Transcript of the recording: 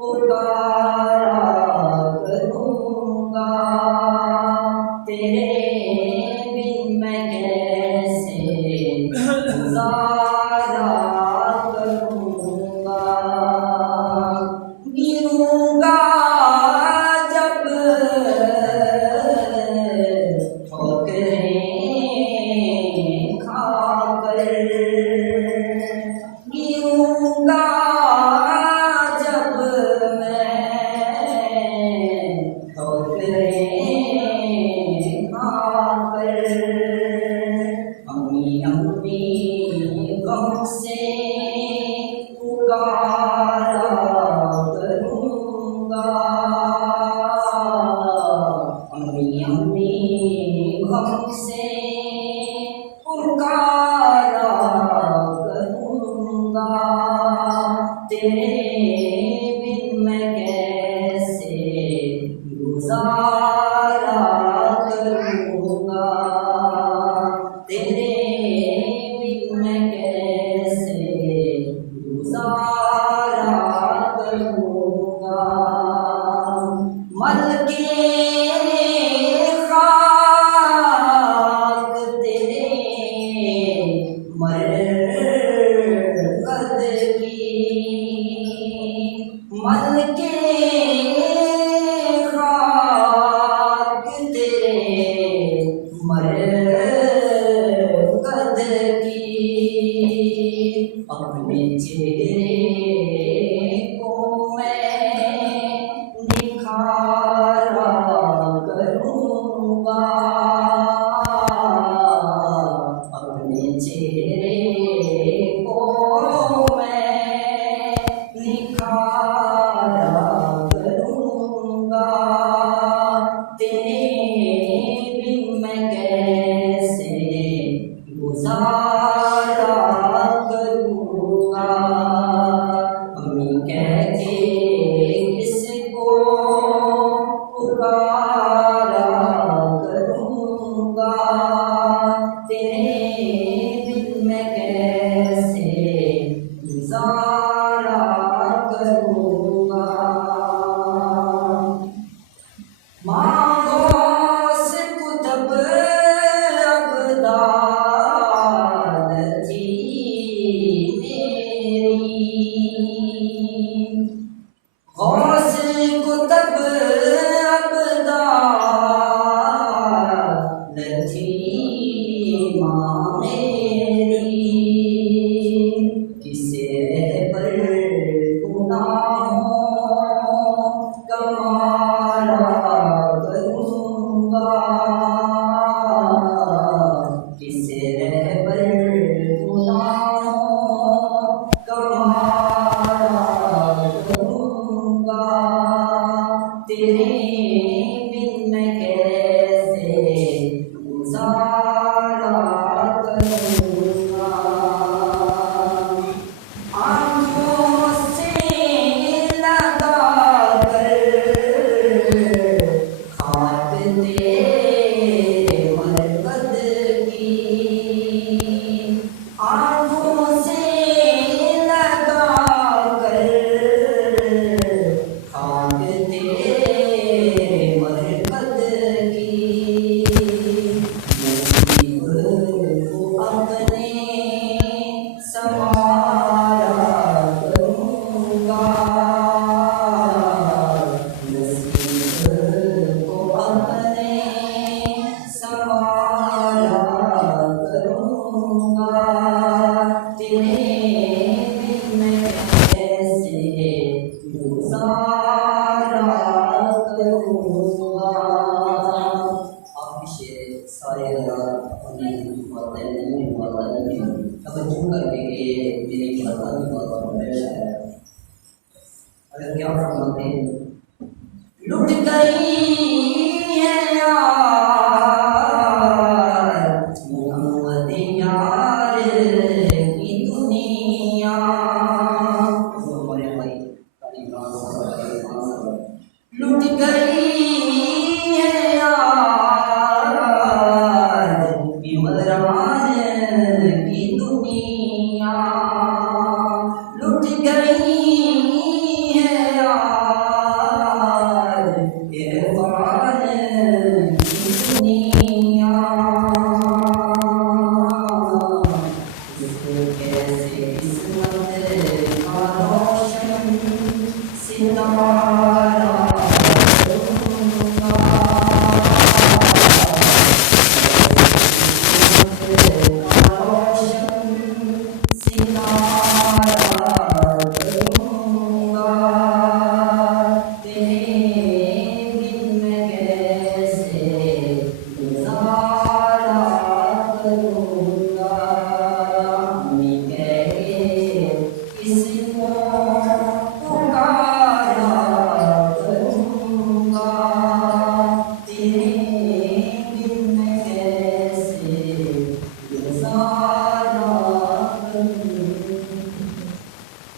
पुकारा करूँगा, तेरे बिन मैं कैसे गुजारा करूँगा। गिरूँगा जब ठोकरें खाकर, गिरूँगा जब मैं ठोकरें खाकर। अम्मी अम्मी गम से पुकारा करूँगा, अम्मी अम्मी गम से पुकारा करूँगा, तेरे बिन मैं कैसे गुजारा करूँगा, तेरे बिन मैं कैसे गुजारा करूँगा। मल के खाक तेरे मरकद की, मल के खाक तेरे मरकद की, अपने चेहरे को मैं निखारा करूँगा, अपने चेहरे को मैं निखारा करूँगा, तेरे बिन मैं कैसे गुजारा करूँगा। अम्मी कहते किसको पुकारा करूँगा, तेरे बिन मैं कैसे गुजारा करूँगा। मांगो से कुतब अब्दाल थी मेरी, गौस कुतब अब्दाल थी माँ मेरी, किसे पर गुनाहों कमारा करूँगा, किसे पर गुनाहों कमारा करूँगा, तेरे बिन मैं कैसे गुजारा करूँगा। आँखों से लगा कर खाक तेरे मरकद की, आँखों से लगा कर खाक तेरे मरकद की, मुझे को अपने संवारा करूँगा, नसीब को अपने संवारा करूँगा, तेरे बिन मैं कैसे गुजारा करूँगा। आप शेर सारे अपने तवज्जो करने के मेरे ख्याल बहुत है। अगर क्या फरमाते हैं, लुट गई है यार मोहम्मद यार की दुनिया, लुट गई है यार इमरान की दुनिया, लुट गई जिंदाबाद